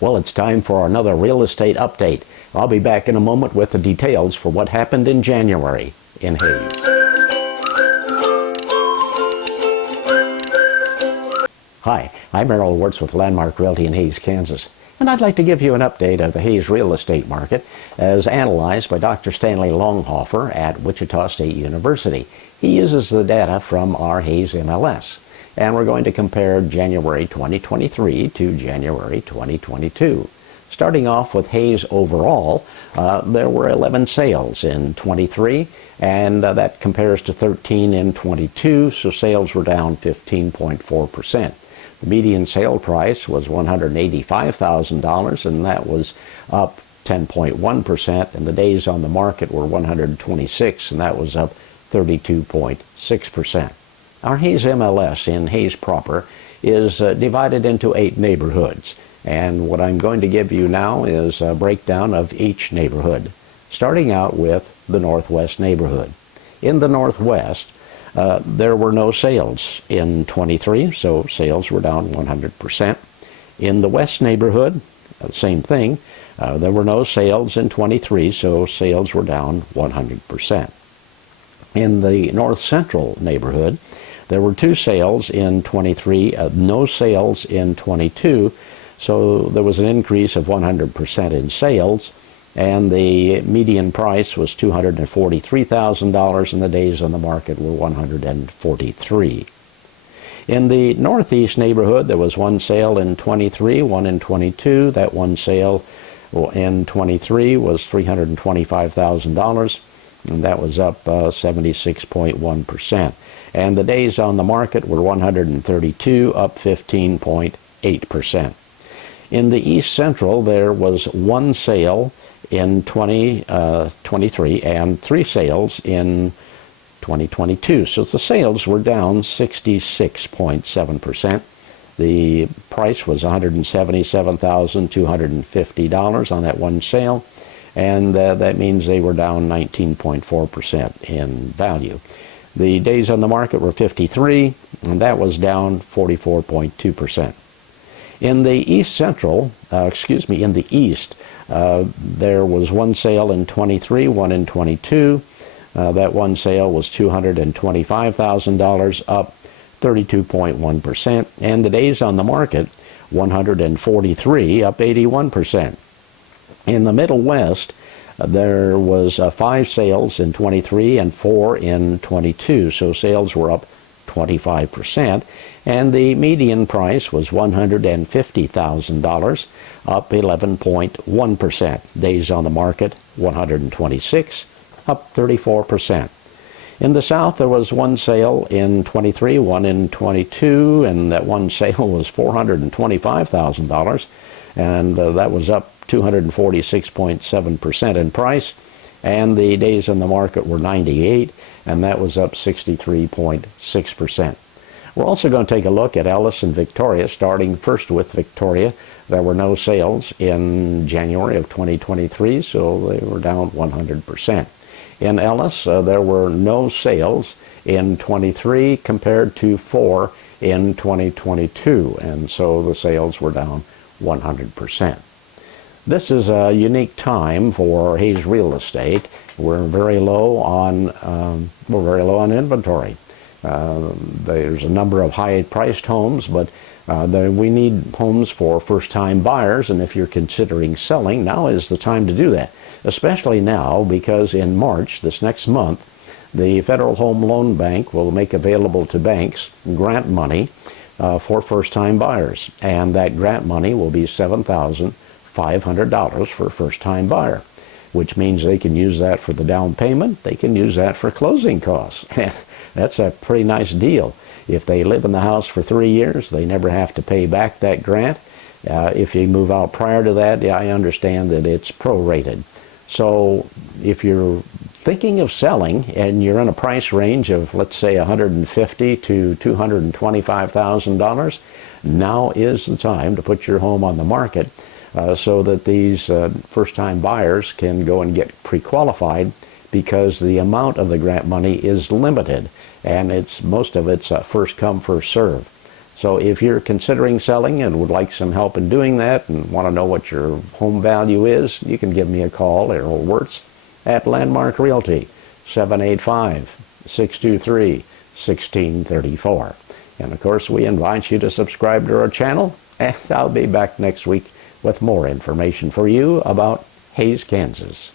Well, it's time for another real estate update. I'll be back in a moment with the details for what happened in January in Hays. Hi, I'm Errol Wirtz with Landmark Realty in Hays, Kansas. And I'd like to give you an update of the Hays real estate market as analyzed by Dr. Stanley Longhofer at Wichita State University. He uses the data from our Hays MLS. And we're going to compare January 2023 to January 2022. Starting off with Hays overall, there were 11 sales in 23, and that compares to 13 in 22, so sales were down 15.4%. The median sale price was $185,000, and that was up 10.1%, and the days on the market were 126, and that was up 32.6%. Our Hays MLS in Hays proper is divided into 8 neighborhoods, and what I'm going to give you now is a breakdown of each neighborhood, starting out with the Northwest neighborhood. In the Northwest, there were no sales in 23, so sales were down 100%. In the West neighborhood, same thing. There were no sales in 23, so sales were down 100%. In the North Central neighborhood, there were 2 sales in 23, no sales in 22, so there was an increase of 100% in sales, and the median price was $243,000, and the days on the market were 143. In the Northeast neighborhood, there was 1 sale in 23, 1 in 22. That 1 sale in 23 was $325,000, and that was up 76.1%. And the days on the market were 132, up 15.8%. In the East Central, there was 1 sale in 2023 and 3 sales in 2022. So the sales were down 66.7%. The price was $177,250 on that 1 sale, and that means they were down 19.4% in value. The days on the market were 53, and that was down 44.2%. In the East, there was 1 sale in 23, 1 in 22. That 1 sale was $225,000, up 32.1%, and the days on the market, 143, up 81%. In the Middle West, there was 5 sales in 23 and 4 in 22, so sales were up 25%, and the median price was $150,000, up 11.1%. Days on the market, 126, up 34%. In the South, there was 1 sale in 23, 1 in 22, and that 1 sale was $425,000, and that was up 246.7% in price, and the days on the market were 98, and that was up 63.6%. We're also going to take a look at Ellis and Victoria, starting first with Victoria. There were no sales in January of 2023, so they were down 100%. In Ellis, there were no sales in 23 compared to 4 in 2022, and so the sales were down 100%. This is a unique time for Hays Real Estate. We're very low on inventory. There's a number of high-priced homes, but we need homes for first-time buyers, and if you're considering selling, now is the time to do that. Especially now, because in March, this next month, the Federal Home Loan Bank will make available to banks grant money for first-time buyers, and that grant money will be $7,500 for a first-time buyer, which means they can use that for the down payment, they can use that for closing costs. That's a pretty nice deal. If they live in the house for 3 years, they never have to pay back that grant. If you move out prior to that, I understand that it's prorated. So if you're thinking of selling and you're in a price range of, let's say, $150,000 to $225,000, now is the time to put your home on the market so that these first-time buyers can go and get pre-qualified, because the amount of the grant money is limited, and most of it's first come, first serve. So if you're considering selling and would like some help in doing that and want to know what your home value is, you can give me a call, Errol Wirtz, at Landmark Realty, 785-623-1634. And of course, we invite you to subscribe to our channel, and I'll be back next week with more information for you about Hays, Kansas.